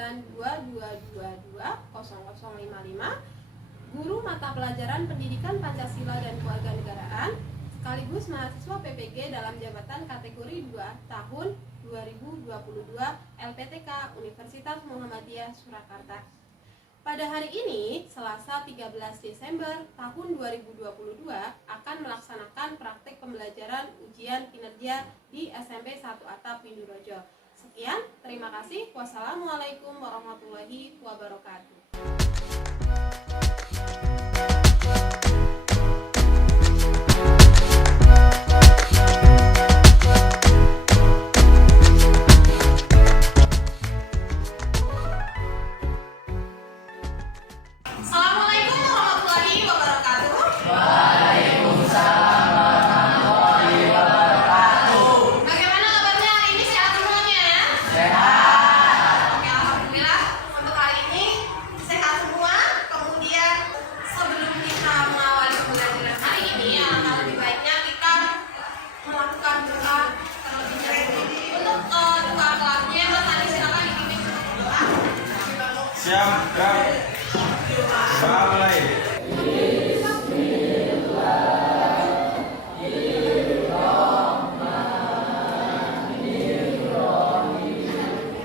922220055, guru mata pelajaran Pendidikan Pancasila dan Kewarganegaraan, sekaligus mahasiswa PPG dalam jabatan kategori 2 tahun 2022 LPTK Universitas Muhammadiyah Surakarta. Pada hari ini, Selasa 13 Desember tahun 2022, akan melaksanakan praktik pembelajaran ujian kinerja di SMP 1 Atap Windurojo. Sekian, terima kasih. Wassalamualaikum warahmatullahi wabarakatuh. Siap, mulai.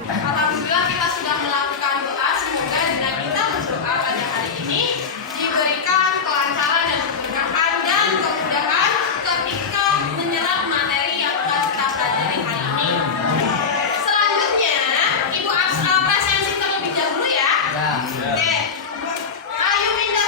Alhamdulillah kita sudah melakukan doa. Semoga dengan kita berdoa pada hari ini diberikan kelancaran dan kemudahan ketika menyerap materi yang akan kita pelajari hari ini. Selanjutnya, Ibu presensi terlebih dahulu ya. Oke. Ayu minta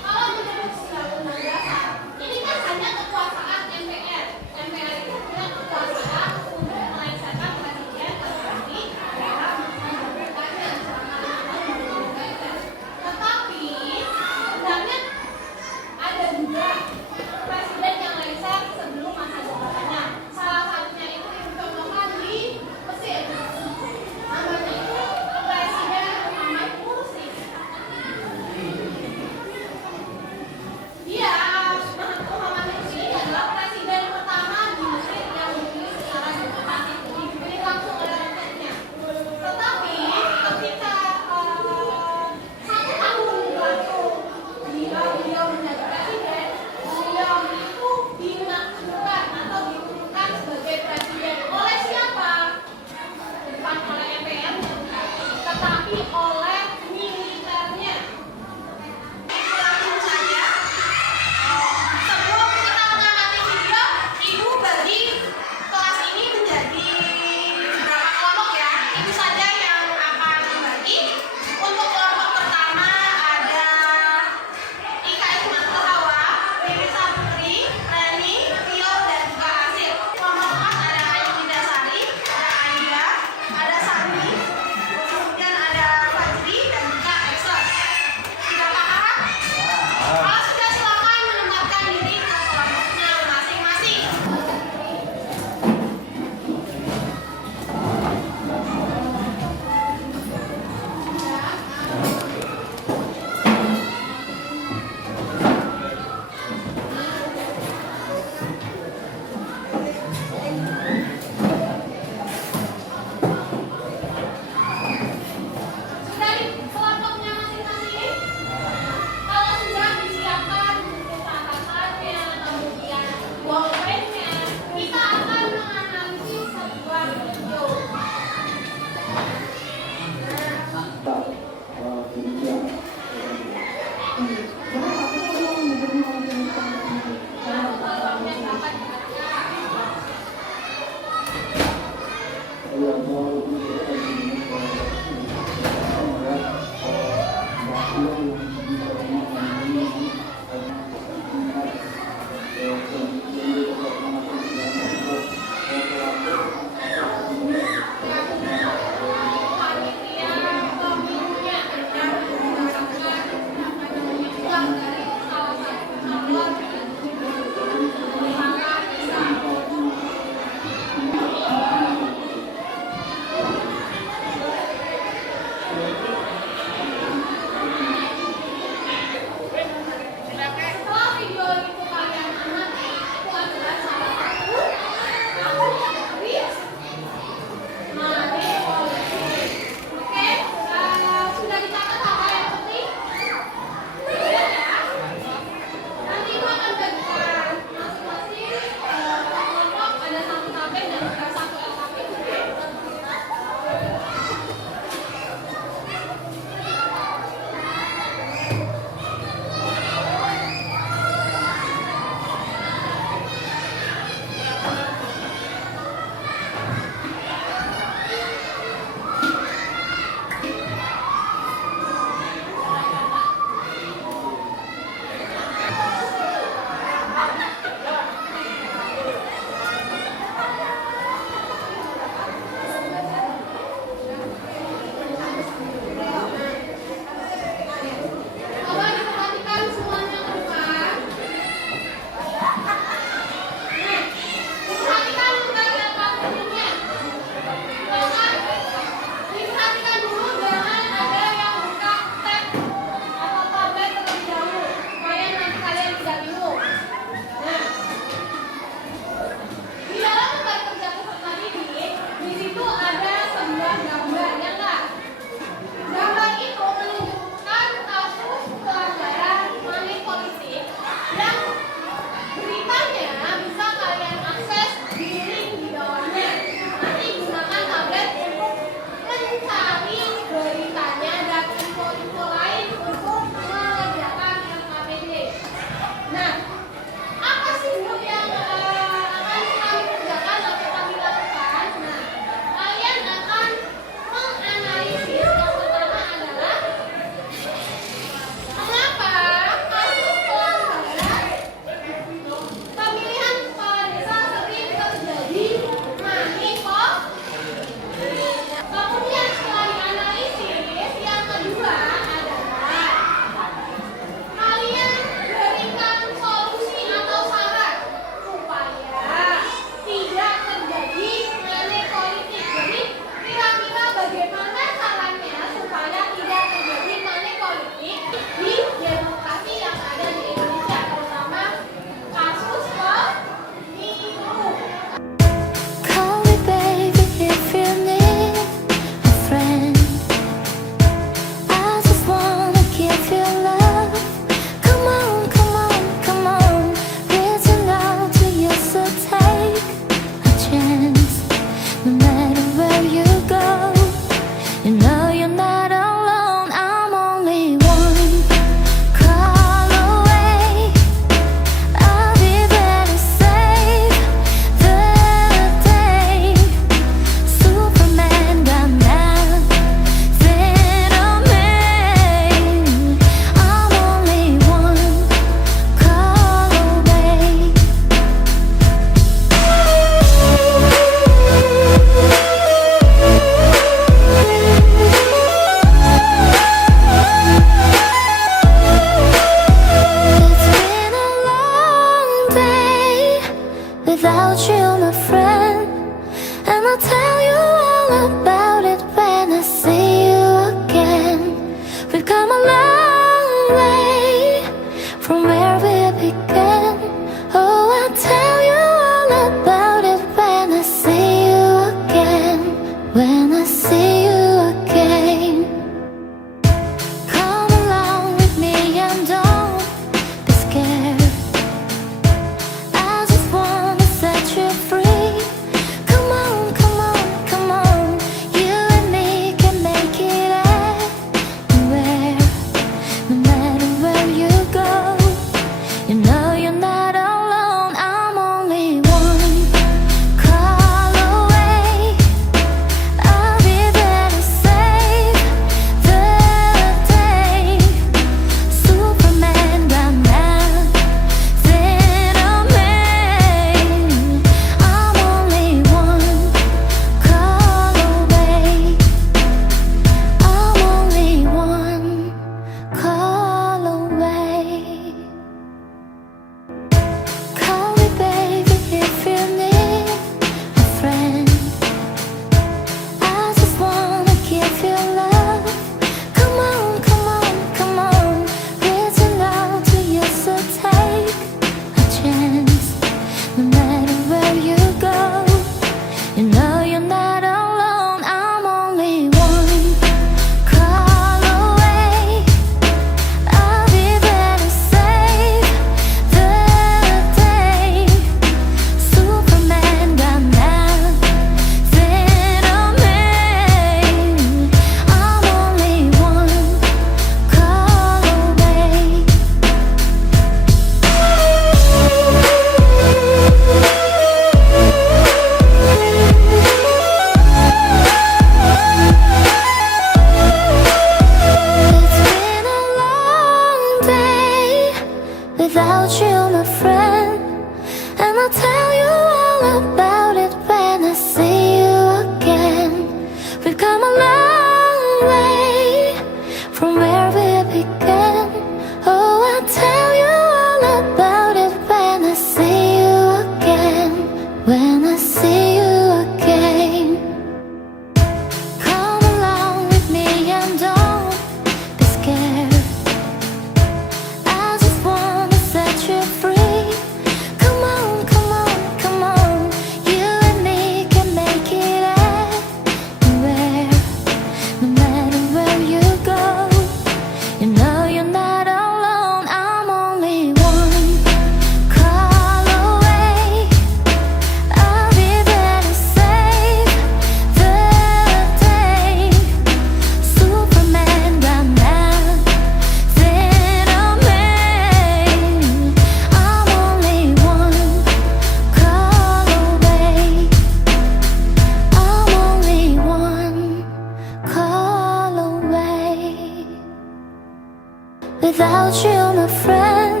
without you, my friend.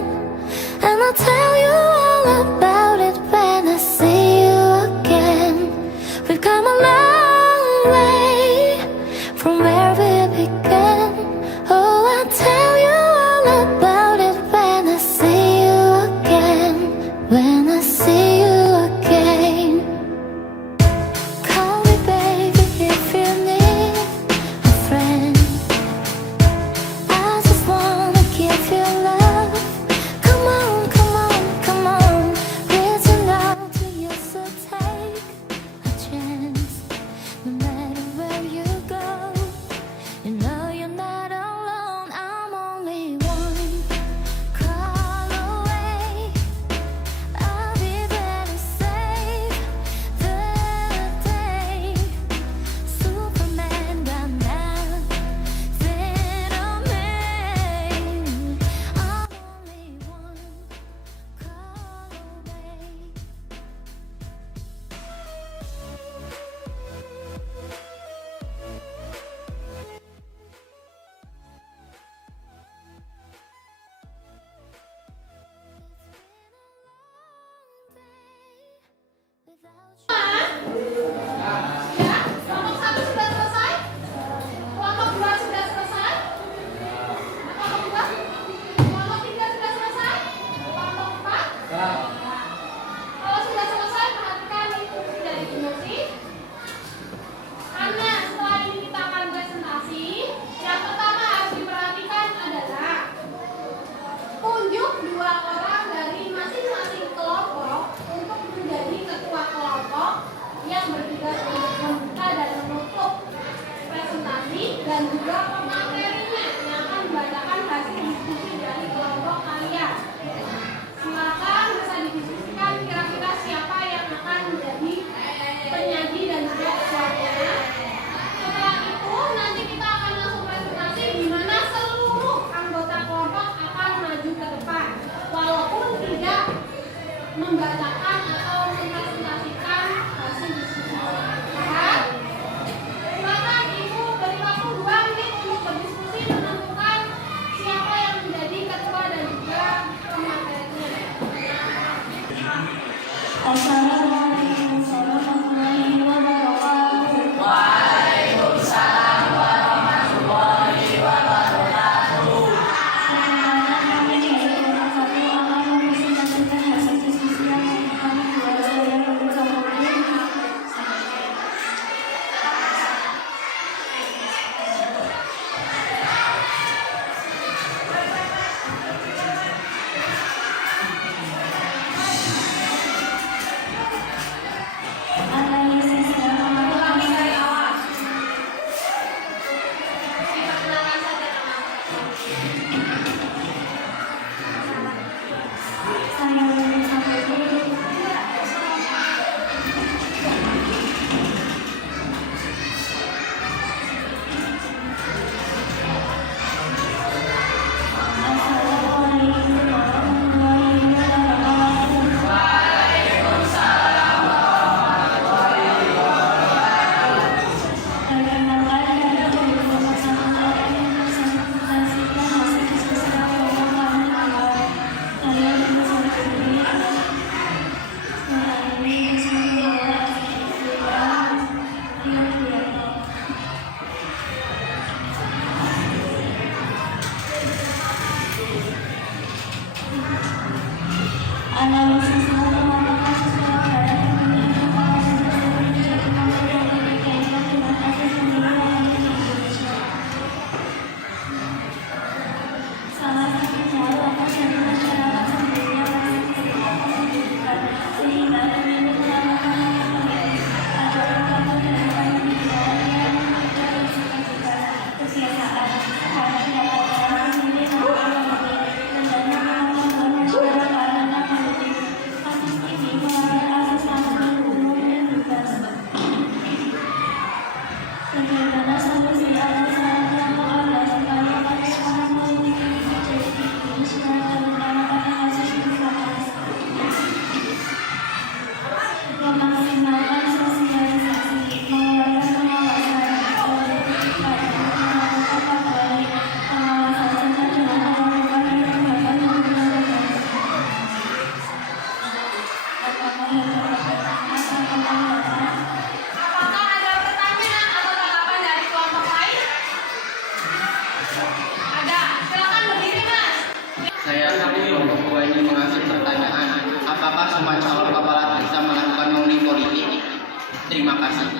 And I'll tell you all about it when I see you again. We've come a long way from where we began. Oh, I'll tell you all about it when I see you again. When I see you again. Call me baby if you need a friend. I just wanna give you love. Come on, come on, come on. Reaching out to you, so take a chance. No matter where you go, you know you're not alone. I'm only one call away. I'll be there to save the day. Superman got nothing on me. I'm only one call away. Ya, kelompok 1 sudah selesai? Kelompok 2 sudah selesai? Kelompok 2? Kelompok 3 sudah selesai? Kelompok 4? Kalau sudah selesai, perhatikan instruksi dari Bu Nosi. Karena setelah ini kita akan presentasi. Yang pertama harus diperhatikan adalah tunjuk 2 orang dari masing-masing kelompok untuk menjadi ketua kelompok yang bertugas untuk membuka dan menutup presentasi dan juga pematerinya yang akan membacakan hasil diskusi dari kelompok kalian. Silakan bisa didiskusikan kira-kira siapa yang akan menjadi penyaji dan juga ketuanya. Setelah itu nanti kita akan langsung presentasi di mana seluruh anggota kelompok akan maju ke depan, walaupun tidak membacakan atau mempresentasikan hasil diskusi. Ya. Silakan Ibu beri waktu 2 menit untuk berdiskusi menentukan siapa yang menjadi ketua dan juga pematerinya. Terima kasih.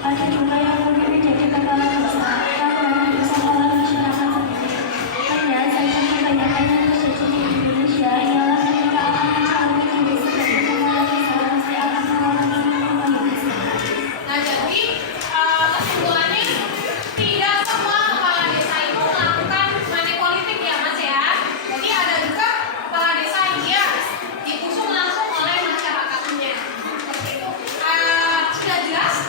Ada juga yang mungkin menjadi kepala desa karena persoalan masyarakat sendiri. Hanya saja kebanyakan yang terjadi di Indonesia ialah mereka akan mencari diri sebagai kepala desa pasti akan mengalami kembali di sini. Nah, jadi kesimpulannya tidak semua kepala desa itu melakukan money politik ya Mas ya. Jadi ada juga kepala desa yang dia diusung langsung oleh masyarakatnya. Seperti itu. Sudah jelas?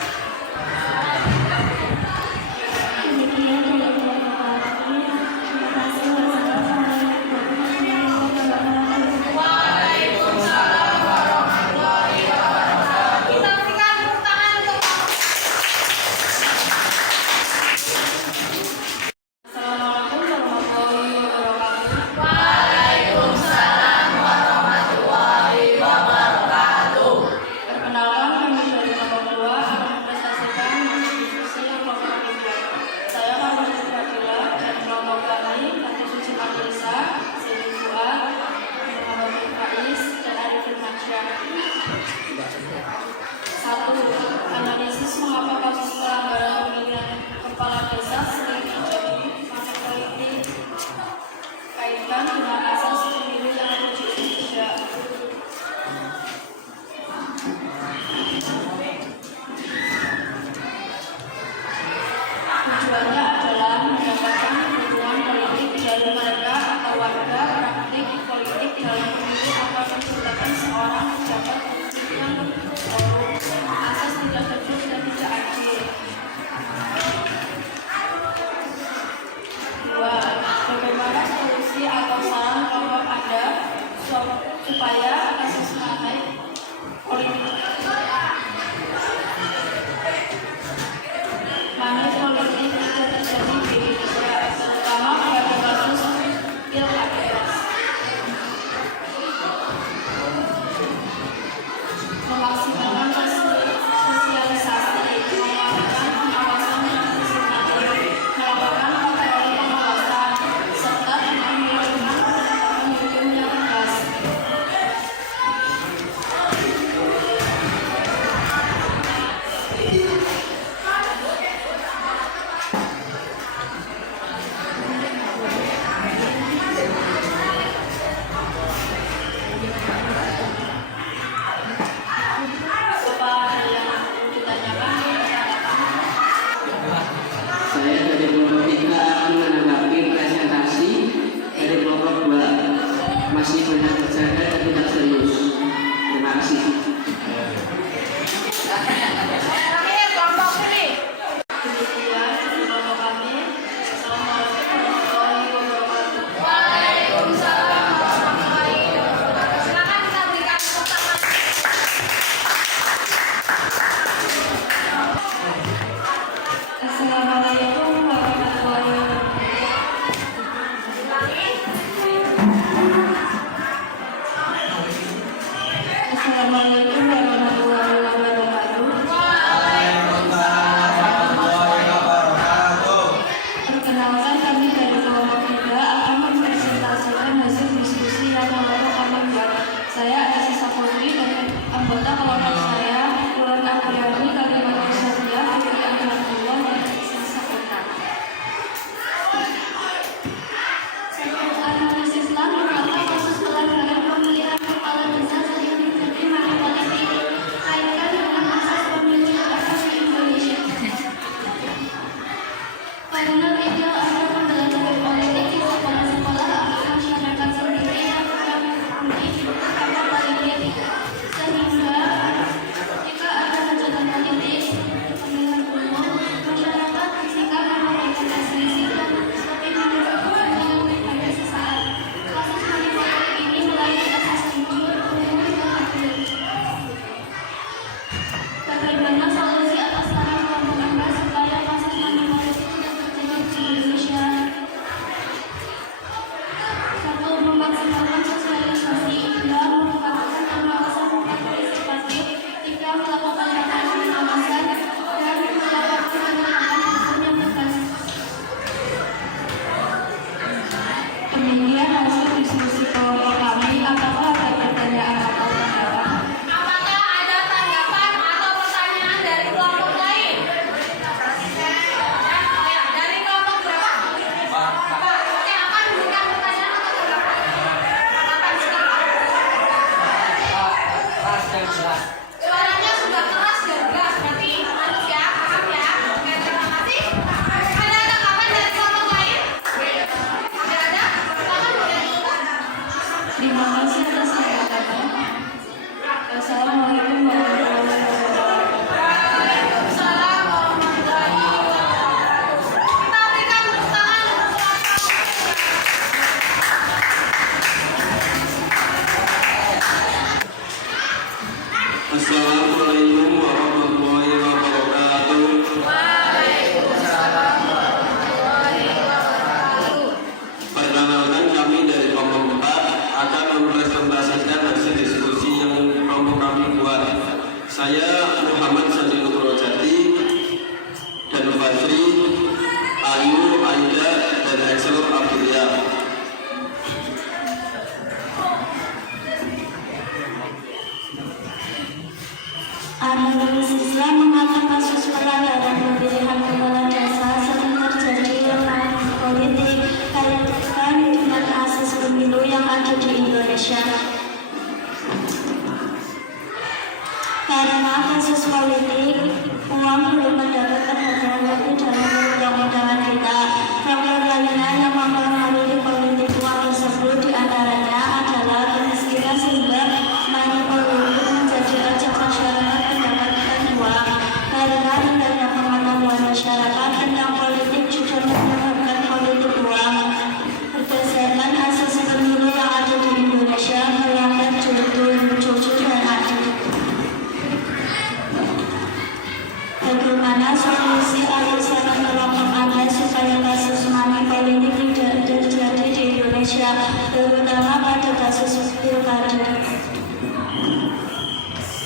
Demikian dari beberapa kali. Terima kasih. Waalaikumsalam warahmatullahi wabarakatuh. Kita berikan tepuk tangan untuk Assalamualaikum warahmatullahi wabarakatuh. Waalaikumsalam warahmatullahi wabarakatuh. Perkenalkan, kami dari kelompok 2 akan mempresentasikan diskusi kelompok 3. Saya Kabupaten Pratila dan kelompok kami Kaki Suci Madrasa, Sedi Fuad, Muhammad Faiz, dan Arifin Mansyah. 1. Analisis mengapa kasus pelanggaran pemilihan kepala desa sering terjadi money politik. Kaitkan dengan asas pemilu yang ada di Indonesia. Tujuannya adalah mendapatkan dukungan politik dari mereka atau warga praktik politik dalam pemilu agar menciptakan seorang pejabat publik yang korup, asas tidak jujur dan tidak adil. 2. Bagaimana solusi atau saran kelompok Anda supaya kasus money politik tidak terjadi di Indonesia, terutama pada kasus pilkada. Memaksimalkan sosialisasi, melakukan pengawasan dan sistematik, melakukan patroli pengawasan, serta mengambil penetapan hukum yang tegas. Apa ada yang mau ditanyakan? Saya dari kelompok 3 akan menanggapi presentasi dari kelompok 2. Masih banyak bercanda dan tidak serius. Terima kasih. terakhir kelompok ini. Demikian dari kelompok kami. Assalamualaikum warahmatullahi wabarakatuh. Waalaikumsalam warahmatullahi wabarakatuh. Silakan kita berikan tepuk tangan. Assalamualaikum warahmatullahi wabarakatuh. Ulangi. Assalamualaikum warahmatullahi wabarakatuh. Perkenalkan, kami dari kelompok 3 akan mempresentasikan hasil diskusi yang kelompok kami buat. Saya Aziza Saputri dan anggota kelompok saya Wulan Apriani, Kalimantan Syariah, Fikri Abdullah, dan Aziza Saputra. Analisislah mengapa kasus pelanggaran pemilihan kepala desa sering terjadi money politik. Kaitkan dengan asas pemilu yang ada di Indonesia. Karena ideal ada pembelajaran politik di sekolah-sekolah atau masyarakat sendiri yang kurang mengikuti kata politik, sehingga ketika ada hajatan politik pemilihan umum, masyarakat bersikap memberikan asumsi dan seperti menurut dengan pada sesaat. Kasus money politik ini melanggar asas jujur, umum, dan adil. Bagaimana solusi atas saran kelompok Anda supaya kasus money politik tidak terjadi di Indonesia? 1. Memaksimalkan sosialisasi, 2. Melakukan pengawasan partisipatif, 3. Melakukan patroli pengawasan, dan melakukan penetapan hukum yang tegas. Demikian hasil diskusi kelompok kami. Suaranya sudah keras dan jelas. Berarti harus ya, paham ya. Oke, terima kasih. Ada tanggapan dari kelompok lain? Tidak ada? Silakan boleh dibuka. Terima kasih atas kesempatannya. Assalamualaikum warahmatullahi wabarakatuh. Waalaikumsalam warahmatullahi wabarakatuh. Kita berikan tepuk tangan untuk Assalamualaikum warahmatullahi wabarakatuh. Perkenalkan, kami dari kelompok 4 akan mempresentasikan hasil diskusi yang kelompok kami buat. Saya Muhammad Sandi Nugrojati dan Fajri, Ayu, Aida, dan Excel Abdullah. Analisis Islam mengatakan kasus pelanggaran pemilihan kepala desa sering terjadi dalam politik kaitan dengan asas pemilu yang ada di Indonesia. Karena kasus politik, uang belum mendapat perhatian lebih dalam undang-undangan kita. Faktor lainnya yang mempengaruhi politik uang tersebut diantaranya adalah kemiskinan sehingga money politik menjadi ajak masyarakat mendapatkan uang. Karena rendahnya pengetahuan masyarakat tentang politik juga menyebabkan politik uang. Berdasarkan asas pemilu yang ada di Indonesia melanggar jujur dan adil. Bagaimana solusi atau saran kelompok Anda supaya kasus money politik tidak terjadi di Indonesia, terutama pada kasus pilkada?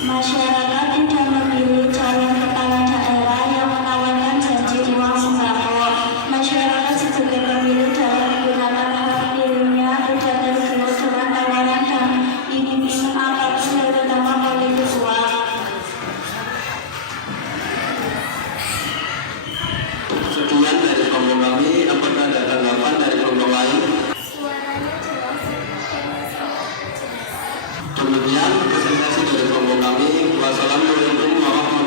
Masyarakat tidak memilih calon kepala daerah yang menawarkan janji uang sembako. Masyarakat sebagai pemilih dapat menggunakan hak pilihnya tidak tergiur dengan tawaran dan iming-iming apapun, terutama politik uang. Sekian dari kelompok kami. Apakah ada tanggapan dari kelompok lain? Demikian presentasi dari kelompok kami. Wassalamualaikum warahmatullahi wabarakatuh.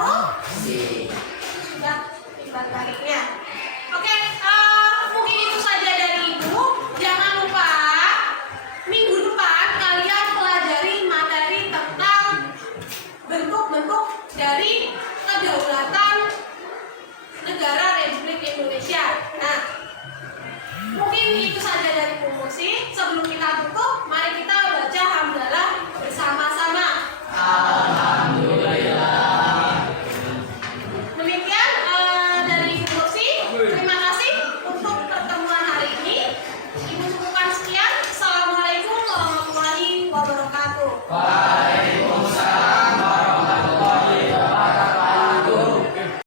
korupsi. Sudah timbal baliknya. Oke, mungkin itu saja dari Ibu. Jangan lupa minggu depan kalian pelajari materi tentang bentuk-bentuk dari kedaulatan negara Republik Indonesia. Nah, mungkin itu saja dari Bu Musi. Sebelum kita tutup,